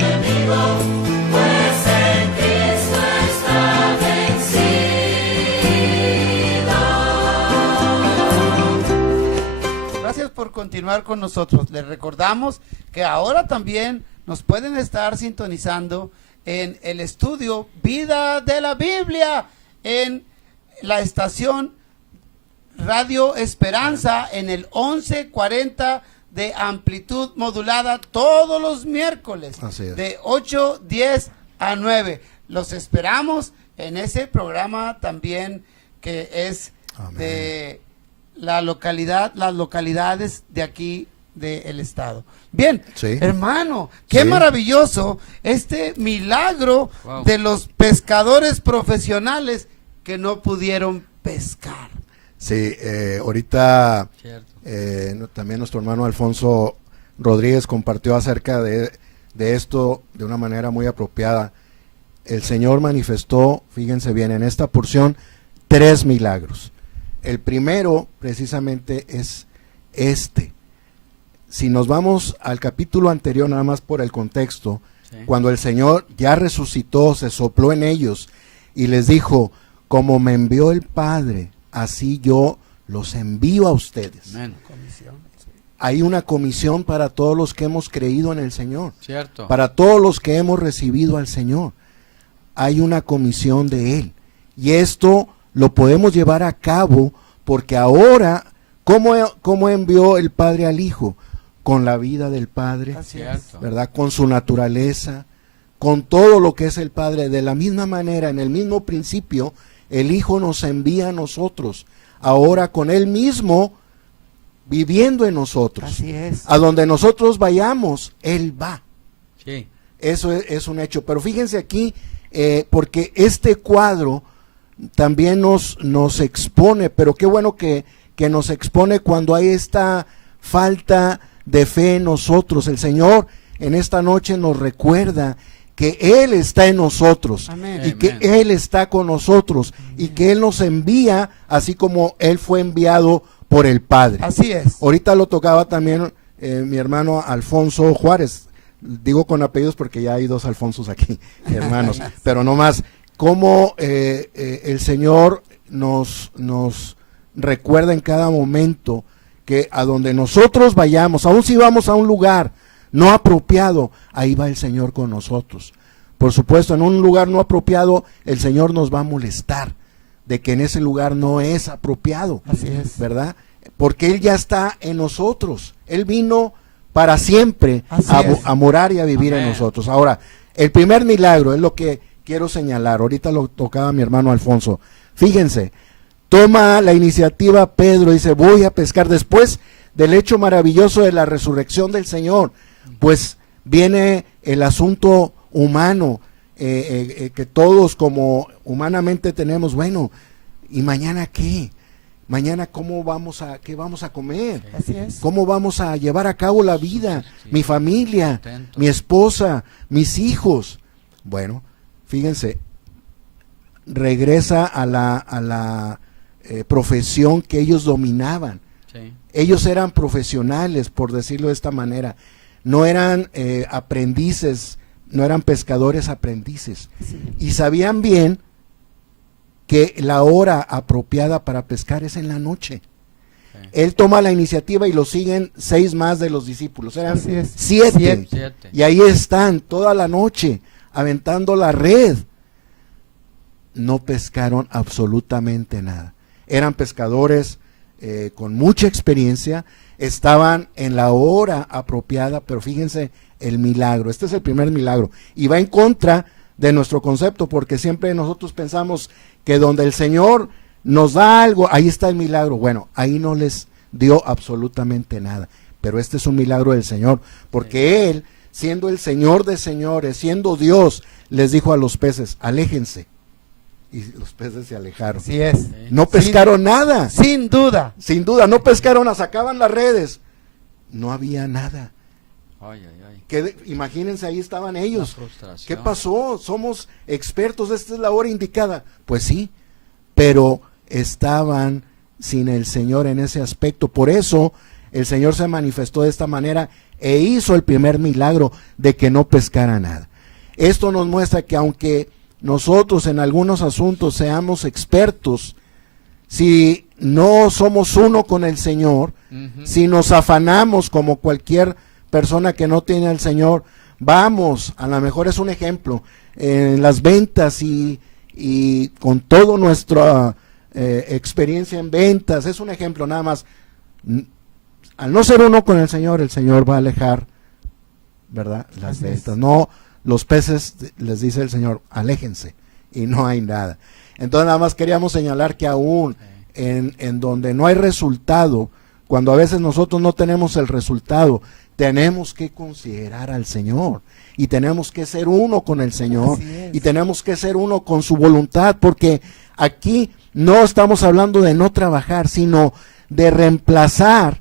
enemigo, pues en Cristo está vencido. Gracias por continuar con nosotros. Les recordamos que ahora también nos pueden estar sintonizando en el estudio Vida de la Biblia en la estación Radio Esperanza en el 1140 de amplitud modulada todos los miércoles, Así es. de 8, 10 a 9. Los esperamos en ese programa también que es Amén. de la localidad, las localidades de aquí del estado. Bien, Sí. hermano, qué Sí. maravilloso este milagro Wow. de los pescadores profesionales que no pudieron pescar. Sí, ahorita Cierto. también nuestro hermano Alfonso Rodríguez compartió acerca de esto de una manera muy apropiada. El Señor manifestó, fíjense bien, en esta porción 3 milagros. El primero precisamente es este. Si nos vamos al capítulo anterior, nada más por el contexto, Sí. cuando el Señor ya resucitó, se sopló en ellos y les dijo, como me envió el Padre, así yo los envío a ustedes. Amén. Hay una comisión para todos los que hemos creído en el Señor, Cierto. para todos los que hemos recibido al Señor. Hay una comisión de Él. Y esto lo podemos llevar a cabo porque ahora, ¿cómo envió el Padre al Hijo? Con la vida del Padre, Así es. Cierto. ¿verdad? Con su naturaleza, con todo lo que es el Padre. De la misma manera, en el mismo principio, el Hijo nos envía a nosotros. Ahora con Él mismo viviendo en nosotros. Así es. A donde nosotros vayamos, Él va. Sí. Eso es un hecho. Pero fíjense aquí, porque este cuadro también nos expone, pero qué bueno que nos expone cuando hay esta falta de fe en nosotros. El Señor en esta noche nos recuerda que Él está en nosotros Amén. y que Amén. Él está con nosotros y que Él nos envía así como Él fue enviado por el Padre. Así es. Ahorita lo tocaba también mi hermano Alfonso Juárez, digo con apellidos porque ya hay 2 Alfonsos aquí, hermanos, pero no más, cómo el Señor nos recuerda en cada momento que a donde nosotros vayamos, aun si vamos a un lugar no apropiado, ahí va el Señor con nosotros. Por supuesto, en un lugar no apropiado, el Señor nos va a molestar de que en ese lugar no es apropiado. Así es. ¿Verdad? Porque Él ya está en nosotros. Él vino para siempre Así es. a morar y a vivir en Amén. nosotros. Ahora, el primer milagro es lo que quiero señalar. Ahorita lo tocaba mi hermano Alfonso. Fíjense, toma la iniciativa Pedro, dice, voy a pescar después del hecho maravilloso de la resurrección del Señor. Pues viene el asunto humano, que todos como humanamente tenemos, bueno, ¿y mañana qué? Mañana qué vamos a comer, Así es. cómo vamos a llevar a cabo la vida, Sí. mi familia, Atento. mi esposa, mis hijos. Bueno, fíjense, regresa a la profesión que ellos dominaban. Sí. Ellos eran profesionales, por decirlo de esta manera. No eran aprendices, no eran pescadores aprendices. Sí. Y sabían bien que la hora apropiada para pescar es en la noche. Sí. Él toma la iniciativa y lo siguen 6 más de los discípulos. Eran Así es. 7. 7. Y ahí están toda la noche aventando la red. No pescaron absolutamente nada. Eran pescadores con mucha experiencia, estaban en la hora apropiada, pero fíjense el milagro. Este es el primer milagro y va en contra de nuestro concepto, porque siempre nosotros pensamos que donde el Señor nos da algo, ahí está el milagro. Bueno, ahí no les dio absolutamente nada, pero este es un milagro del Señor, porque Él, siendo el Señor de señores, siendo Dios, les dijo a los peces, aléjense, y los peces se alejaron. Así es. No pescaron nada, Sin duda. sin duda, no pescaron, sacaban las redes, no había nada. Ay, ay, ay. Imagínense, ahí estaban ellos. Una frustración. ¿Qué pasó? Somos expertos, esta es la hora indicada. Pues sí, pero estaban sin el Señor en ese aspecto. Por eso el Señor se manifestó de esta manera e hizo el primer milagro de que no pescara nada. Esto nos muestra que aunque nosotros en algunos asuntos seamos expertos, si no somos uno con el Señor, Ujú. si nos afanamos como cualquier persona que no tiene al Señor, vamos, a lo mejor es un ejemplo, en las ventas y con toda nuestra experiencia en ventas, es un ejemplo nada más. al no ser uno con el Señor va a alejar, ¿verdad? Las Así es. vetas. No, los peces, les dice el Señor, aléjense, y no hay nada. Entonces nada más queríamos señalar que aún en donde no hay resultado, cuando a veces nosotros no tenemos el resultado, tenemos que considerar al Señor, y tenemos que ser uno con el Señor, Así es. y tenemos que ser uno con su voluntad, porque aquí no estamos hablando de no trabajar, sino de reemplazar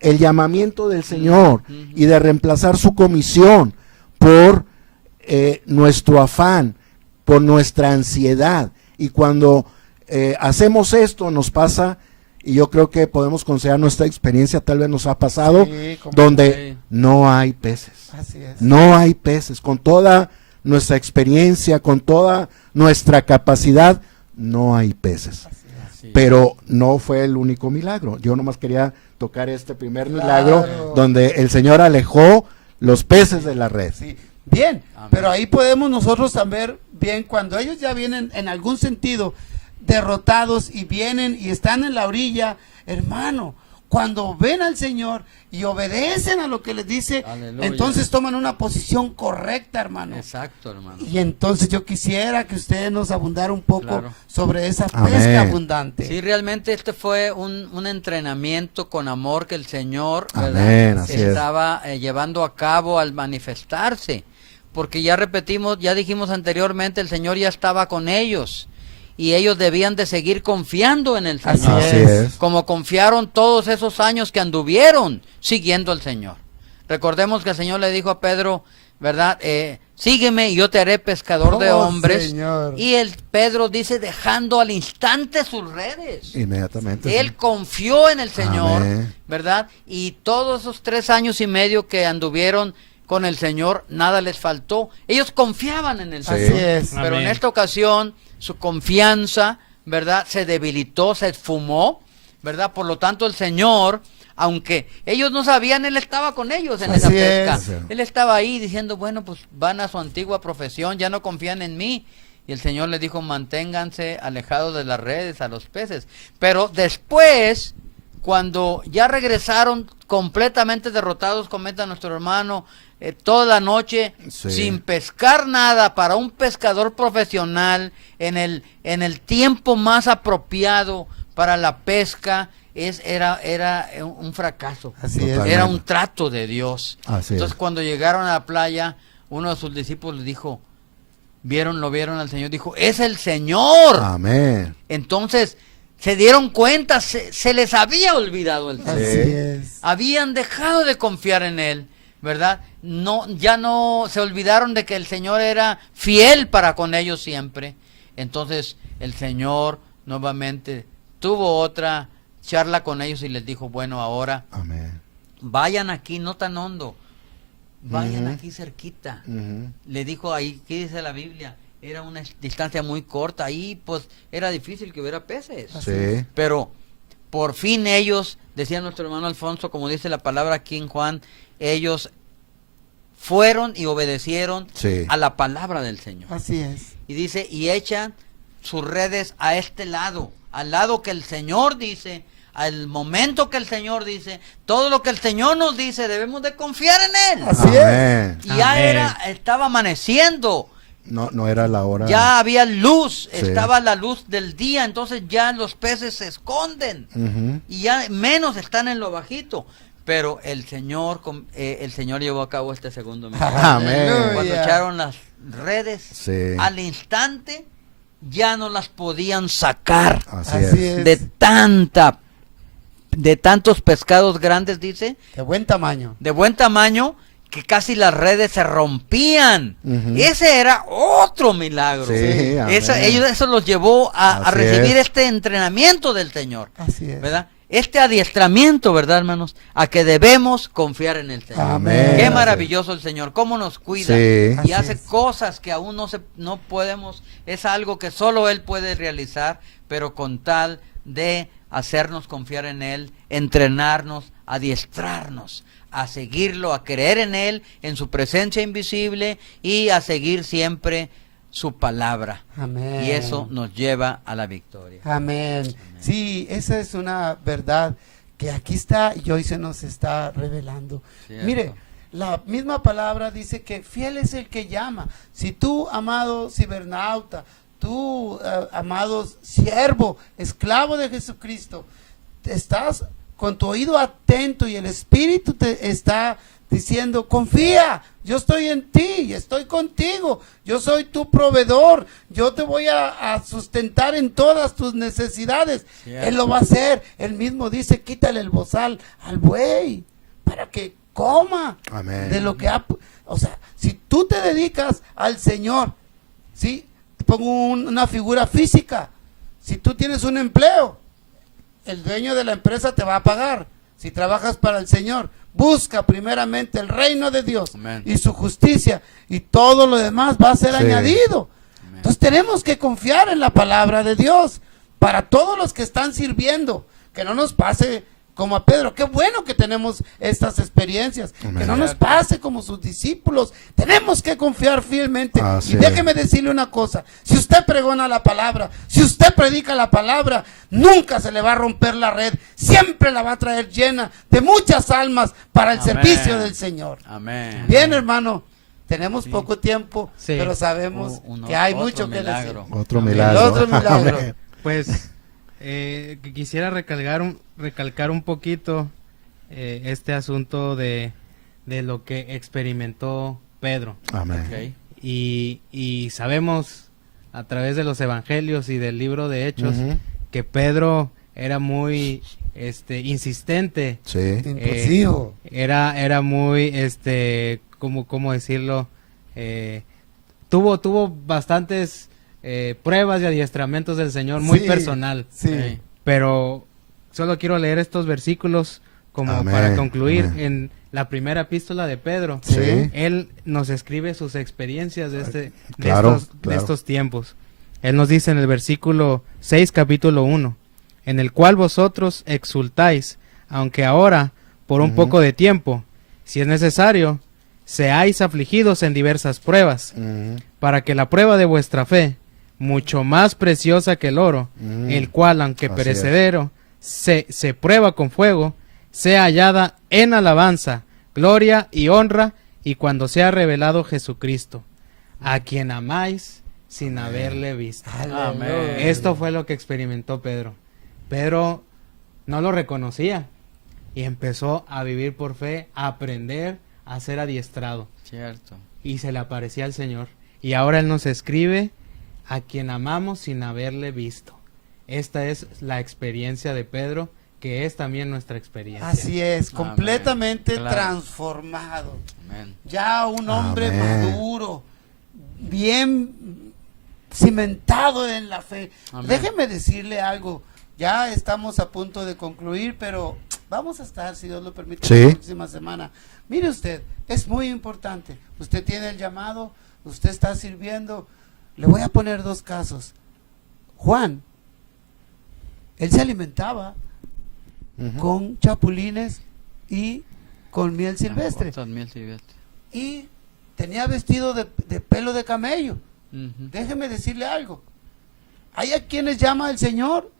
el llamamiento del Señor y de reemplazar su comisión por nuestro afán, por nuestra ansiedad. Y cuando hacemos esto nos pasa, y yo creo que podemos considerar nuestra experiencia, tal vez nos ha pasado, Sí, como- donde Sí. no hay peces. Así es. No hay peces. Con toda nuestra experiencia, con toda nuestra capacidad, no hay peces. Sí. Pero no fue el único milagro. Yo nomás quería tocar este primer milagro Claro. donde el Señor alejó los peces de la red. Sí, bien, Amén. pero ahí podemos nosotros saber bien cuando ellos ya vienen en algún sentido derrotados y vienen y están en la orilla, hermano, cuando ven al Señor y obedecen a lo que les dice, Aleluya. entonces toman una posición correcta, hermano. Exacto, hermano. Y entonces yo quisiera que usted nos abundara un poco Claro. sobre esa Amén. pesca abundante. Sí, realmente este fue un entrenamiento con amor que el Señor, Amén, ¿verdad? así es. Estaba llevando a cabo al manifestarse. Porque ya repetimos, ya dijimos anteriormente, el Señor ya estaba con ellos. Y ellos debían de seguir confiando en el Así Señor. Así es. Como confiaron todos esos años que anduvieron siguiendo al Señor. Recordemos que el Señor le dijo a Pedro, ¿verdad? Sígueme y yo te haré pescador de Oh, hombres. Señor. Y el Pedro dice, dejando al instante sus redes. Inmediatamente. Él confió en el Señor, Amén. ¿verdad? Y todos esos 3 años y medio que anduvieron con el Señor, nada les faltó. Ellos confiaban en el Sí. Señor. Así es. Pero en Amén. esta ocasión, su confianza, ¿verdad? Se debilitó, se esfumó, ¿verdad? Por lo tanto, el Señor, aunque ellos no sabían, Él estaba con ellos en esa Así pesca. es. Él estaba ahí diciendo, bueno, pues van a su antigua profesión, ya no confían en mí. Y el Señor les dijo, manténganse alejados de las redes, a los peces. Pero después, cuando ya regresaron completamente derrotados, comenta nuestro hermano, toda la noche Sí. sin pescar nada, para un pescador profesional en el tiempo más apropiado para la pesca, era un fracaso. Así es. Totalmente. Era un trato de Dios. Así Entonces es. cuando llegaron a la playa, uno de sus discípulos dijo, lo vieron al Señor, dijo, es el Señor. Amén. Entonces se dieron cuenta, se les había olvidado el Señor. Así es. Habían dejado de confiar en Él, ¿verdad? Ya no se olvidaron de que el Señor era fiel para con ellos siempre. Entonces el Señor nuevamente tuvo otra charla con ellos y les dijo, bueno, ahora Amén. vayan aquí, no tan hondo, vayan Ujú. aquí cerquita. Ujú. Le dijo ahí, ¿qué dice la Biblia? Era una distancia muy corta, ahí pues era difícil que hubiera peces. Sí. Pero por fin ellos, decía nuestro hermano Alfonso, como dice la palabra aquí en Juan, ellos fueron y obedecieron Sí. a la palabra del Señor. Así es. Y dice, y echan sus redes a este lado, al lado que el Señor dice, al momento que el Señor dice, todo lo que el Señor nos dice, debemos de confiar en Él. Así Amén. Y ya Amén. estaba amaneciendo, No era la hora. ya había luz, Sí. estaba la luz del día, entonces ya los peces se esconden Ujú. y ya menos están en lo bajito. Pero el Señor llevó a cabo este segundo milagro. Amén. Cuando Aleluya. echaron las redes, Sí. al instante ya no las podían sacar Así Así es. es. de tantos pescados grandes, dice, De buen tamaño. de buen tamaño, que casi las redes se rompían. Ujú. Ese era otro milagro. Sí, amén. Eso los llevó a Así recibir es. este entrenamiento del Señor, Así es. ¿verdad? Este adiestramiento, ¿verdad, hermanos? A que debemos confiar en el Señor. Amén. Qué maravilloso el Señor, cómo nos cuida Sí. y Así hace es. cosas que aún no podemos, es algo que solo Él puede realizar, pero con tal de hacernos confiar en Él, entrenarnos, adiestrarnos, a seguirlo, a creer en Él, en su presencia invisible y a seguir siempre su palabra. Amén. Y eso nos lleva a la victoria. Amén. Sí, esa es una verdad que aquí está y hoy se nos está revelando. Cierto. Mire, la misma palabra dice que fiel es el que llama. Si tú, amado cibernauta, tú, amado siervo, esclavo de Jesucristo, estás con tu oído atento y el Espíritu te está diciendo, confía, yo estoy en ti y estoy contigo, yo soy tu proveedor, yo te voy a sustentar en todas tus necesidades. Cierto. Él lo va a hacer. Él mismo dice, quítale el bozal al buey para que coma Amén. de lo que ha... O sea, si tú te dedicas al Señor, ¿sí? Te pongo una figura física. Si tú tienes un empleo, el dueño de la empresa te va a pagar. Si trabajas para el Señor, busca primeramente el reino de Dios Amén. y su justicia, y todo lo demás va a ser Sí. añadido. Amén. Entonces tenemos que confiar en la palabra de Dios para todos los que están sirviendo, que no nos pase como a Pedro. Qué bueno que tenemos estas experiencias, Amén. que no nos pase como sus discípulos. Tenemos que confiar fielmente. Así Y déjeme decirle una cosa, si usted pregona la palabra, si usted predica la palabra, nunca se le va a romper la red, siempre la va a traer llena de muchas almas para el Amén. servicio del Señor. Amén. Bien, hermano, tenemos Sí. poco tiempo, Sí. pero sabemos Uno- que hay otro mucho que decir. milagro. Otro Amén. milagro. El otro milagro. Amén. Pues que quisiera recalcar un poquito este asunto de lo que experimentó Pedro. Amén. Ok. Y sabemos a través de los evangelios y del libro de Hechos Ujú. que Pedro era muy insistente, Sí. Impulsivo. era muy ¿cómo decirlo? Tuvo bastantes pruebas y adiestramientos del Señor muy Sí, personal, Sí. Ok. pero solo quiero leer estos versículos como Amén, para concluir. amén. En la primera epístola de Pedro, Sí. él nos escribe sus experiencias de Claro, estos claro. tiempos. Él nos dice en el versículo 6, capítulo 1, en el cual vosotros exultáis, aunque ahora, por un Ujú. poco de tiempo, si es necesario, seáis afligidos en diversas pruebas, Ujú. para que la prueba de vuestra fe, mucho más preciosa que el oro, Mm. el cual, aunque Así perecedero, se prueba con fuego, sea hallada en alabanza, gloria y honra, y cuando sea revelado Jesucristo, a quien amáis sin haberle visto. Amén. Esto fue lo que experimentó Pedro. Pedro no lo reconocía y empezó a vivir por fe, a aprender, a ser adiestrado, Cierto. y se le aparecía al Señor. Y ahora Él nos escribe, a quien amamos sin haberle visto. Esta es la experiencia de Pedro, que es también nuestra experiencia. Así es, Amén. completamente Claro. transformado. Amén. Ya un hombre Amén. maduro, bien cimentado en la fe. Amén. Déjeme decirle algo. Ya estamos a punto de concluir, pero vamos a estar, si Dios lo permite, Sí. la próxima semana. Mire usted, es muy importante. Usted tiene el llamado, usted está sirviendo. Le voy a poner dos casos. Juan, él se alimentaba Ujú. con chapulines y con miel silvestre. Otras miel silvestre. Y tenía vestido de pelo de camello. Ujú. Déjeme decirle algo. Hay a quienes llama el Señor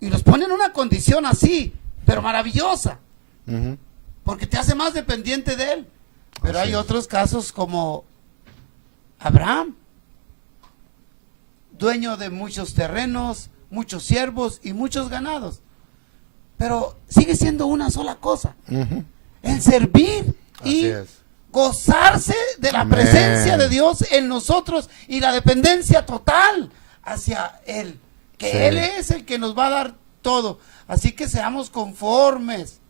y los pone en una condición así, pero maravillosa, Ujú. porque te hace más dependiente de Él. Pero Así hay es. otros casos como Abraham, dueño de muchos terrenos, muchos siervos y muchos ganados. Pero sigue siendo una sola cosa, Ujú. el servir Así y es. gozarse de la Amén. presencia de Dios en nosotros y la dependencia total hacia Él, que Sí. Él es el que nos va a dar todo. Así que seamos conformes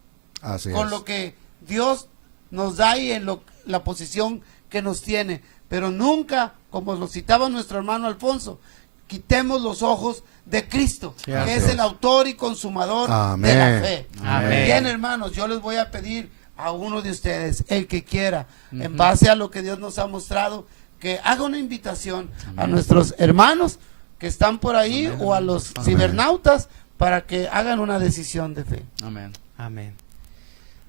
Así con es. lo que Dios nos da y en la posición que nos tiene. Pero nunca, como lo citaba nuestro hermano Alfonso, quitemos los ojos de Cristo, Sí, que así es es. el autor y consumador de Amén. la fe. Amén. Bien, hermanos, yo les voy a pedir a uno de ustedes, el que quiera, en base a lo que Dios nos ha mostrado, que haga una invitación a nuestros hermanos que están por ahí Amén, o a amén. los Amén. cibernautas para que hagan una decisión de fe. Amén. Amén.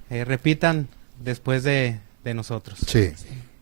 Repitan después de nosotros. Sí.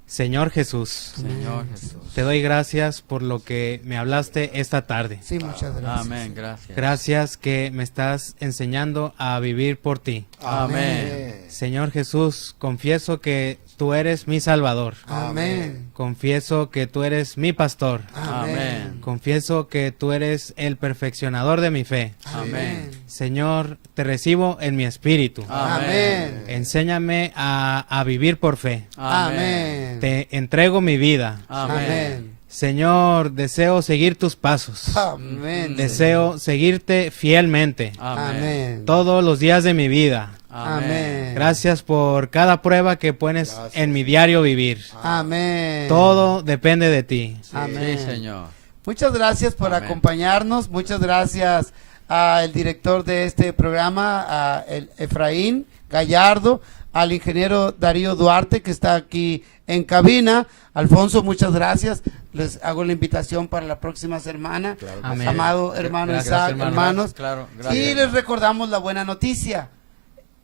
Señor Jesús, Señor Jesús. te doy gracias por lo que me hablaste esta tarde. Sí, muchas gracias. Amén, gracias. Gracias que me estás enseñando a vivir por ti. Amén. Señor Jesús, confieso que tú eres mi Salvador. Amén. Confieso que tú eres mi pastor. Amén. Confieso que tú eres el perfeccionador de mi fe. Amén. Señor, te recibo en mi espíritu. Amén. Enséñame a vivir por fe. Amén. Te entrego mi vida. Amén. Señor, deseo seguir tus pasos. Amén. Deseo seguirte fielmente Amén. todos los días de mi vida. Amén. Gracias por cada prueba que pones en mi diario vivir. Amén. Todo depende de ti. Amén. Sí, Señor. Muchas gracias por Amén. acompañarnos. Muchas gracias al director de este programa, a el Efraín Gallardo, al ingeniero Darío Duarte, que está aquí en cabina. Alfonso, muchas gracias. Les hago la invitación para la próxima semana. Amén. Amado hermano Gracias, Isaac, hermano. hermanos. Claro, Y gracias. les recordamos la buena noticia.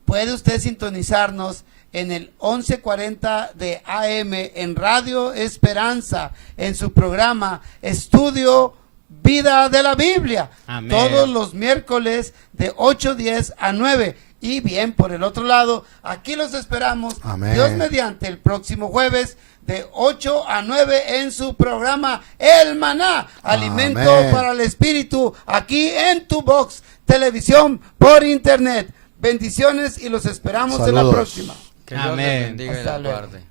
Puede usted sintonizarnos en el 1140 de AM en Radio Esperanza, en su programa Estudio Vida de la Biblia. Amén. Todos los miércoles de 8:10 a 9. Y bien, por el otro lado, aquí los esperamos. Amén. Dios mediante el próximo jueves de 8 a 9 en su programa El Maná, alimento Amén. para el espíritu, aquí en tu box, televisión por internet. Bendiciones y los esperamos en la Saludos. próxima. Que Dios les Amén. bendiga y Hasta les luego. guarde.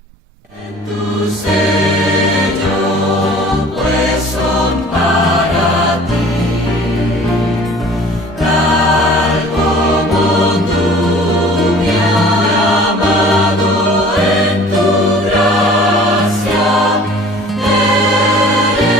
Tu ser